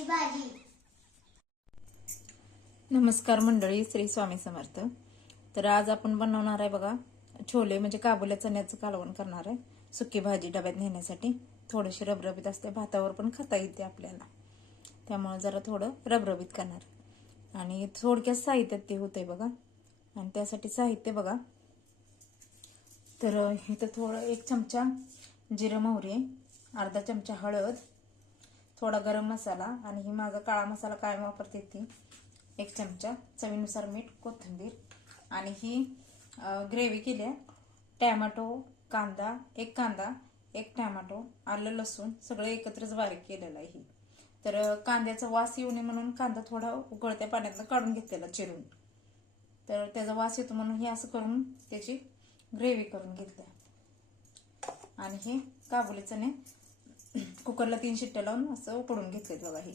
रताळ्याची भाजी. नमस्कार मंडळी श्री स्वामी समर्थ. तर आज आपण बनवणार आहे बघा छोले म्हणजे काबुल्या चण्याचं कालवण करणार आहे. सुकी भाजी डब्यात नेण्यासाठी. थोडीशी रबरबीत असते भातावर पण खाता येते आपल्याला. त्यामुळे जरा थोडं रबरबीत करणार. आणि थोडक्यात साहित्यात ते होते बघा. आणि त्यासाठी साहित्य बघा. तर इथं थोडं एक चमचा जिरं मोहरी अर्धा चमचा हळद थोडा गरम मसाला आणि ही माझा काळा मसाला काय वापरते ती. एक चमचा चवीनुसार मीठ कोथिंबीर आणि ही ग्रेव्ही केली आहे. टॅमॅटो कांदा एक कांदा एक टॅमॅटो आलं लसूण सगळं एकत्रच बारीक केलेलं आहे ही. तर कांद्याचा वास येऊ नये म्हणून कांदा थोडा उकळत्या पाण्यातनं काढून घेतलेला चिरून. तर त्याचा वास येतो म्हणून हे असं करून त्याची ग्रेव्ही करून घेतल्या आणि हे काबुली चणे कुकरला तीन शिट्ट्या लावून असं उकडून घेतलेत बघा हे.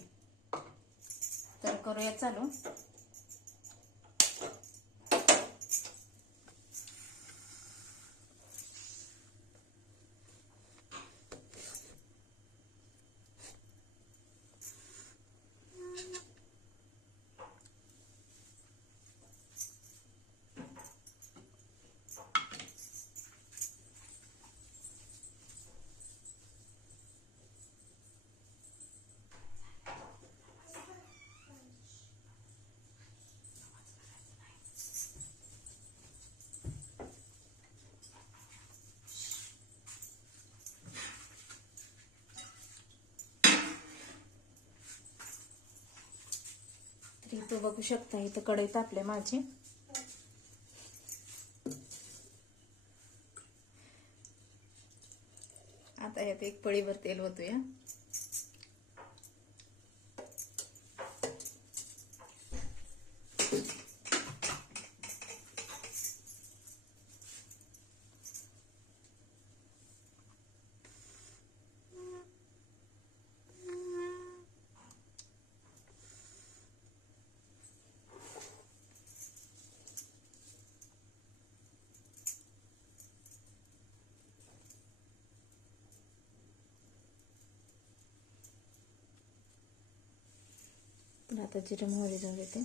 तर करूया चालू. तो बघू शकता इथं कढई तापले माझी आता यात एक पळीभर तेल होतोया you. आता जिरं मोहरी जाऊन देते.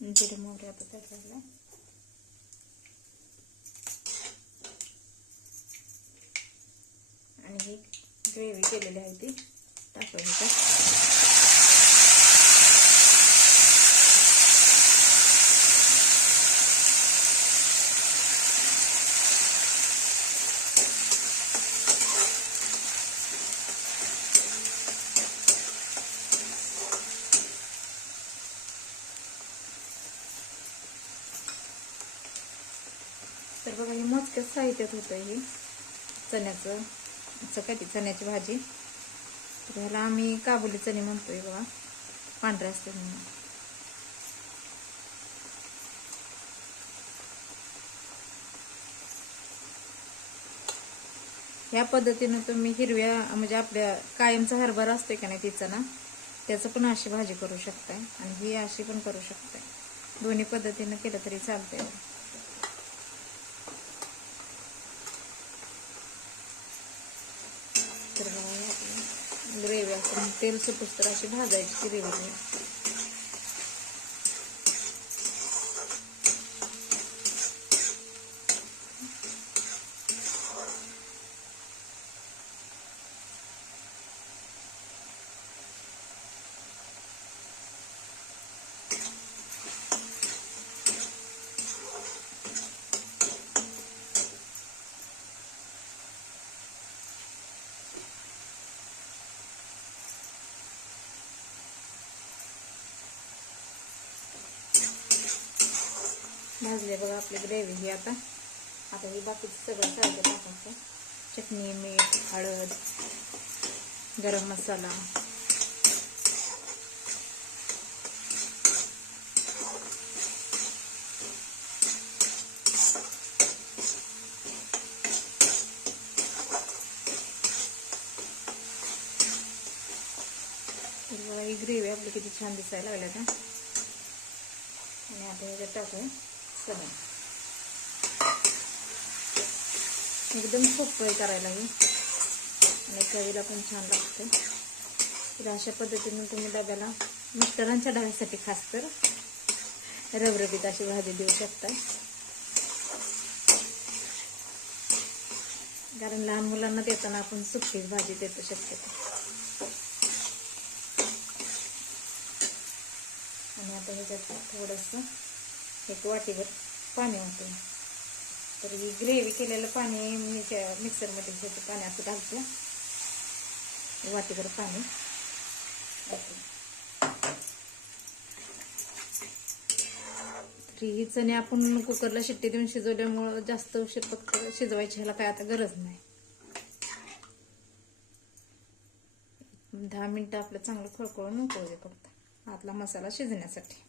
जिरं मोहरी आता त्यात घातलं आणि ही ग्रेव्ही केलेली आहे ती. टाकायची बघा हे मोजक्या साहित्यात होतं हे. चण्याचं असं काय ती चण्याची भाजी. तर ह्याला आम्ही काबुली चणे म्हणतोय बघा. पांढरे असते म्हणून. ह्या पद्धतीनं तुम्ही हिरव्या म्हणजे आपल्या कायमचा हरभरा असतोय का नाही तिचा ना त्याचं पण अशी भाजी करू शकताय. आणि ही अशी पण करू शकताय. दोन्ही पद्धतीनं केलं तरी चालतंय तर ग्रेव्ही असं तेल सुटूस तर अशी भाजायची ग्रेव्ही भाजले बघा आपली ग्रेव्ही ही आता. आता ही बाकीचं सगळं साहित्य टाकायचं. चटणी मीठ हळद गरम मसाला. ही ग्रेव्ही आपली किती छान दिसायला लागल्या का आणि आता ह्याच्यात टाकूया चणे एकदम सोपं आहे करायला हे. आणि चवीला पण छान लागते तर अशा पद्धतीने तुम्ही डब्याला मिस्टरांच्या डब्यासाठी खास तर रबरबीत अशी भाजी देऊ शकता कारण लहान मुलांना देताना आपण सुकीच भाजी देतो शक्यतो. आणि आता ह्याच्यात थोडंसं एक वाटीभर पाणी होतं. तर ही ग्रेव्ही केलेलं पाणी मी त्या मिक्सरमध्ये घ्यायचं पाणी असं घालतो. वाटीभर पाणी. घालते. तर ही चणे आपण कुकरला शिट्टी देऊन शिजवल्यामुळं जास्त उशीर फक्त शिजवायची ह्याला काय आता गरज नाही. दहा मिनटं आपलं चांगलं खळखळून उकळू फक्त. आतला मसाला शिजण्यासाठी.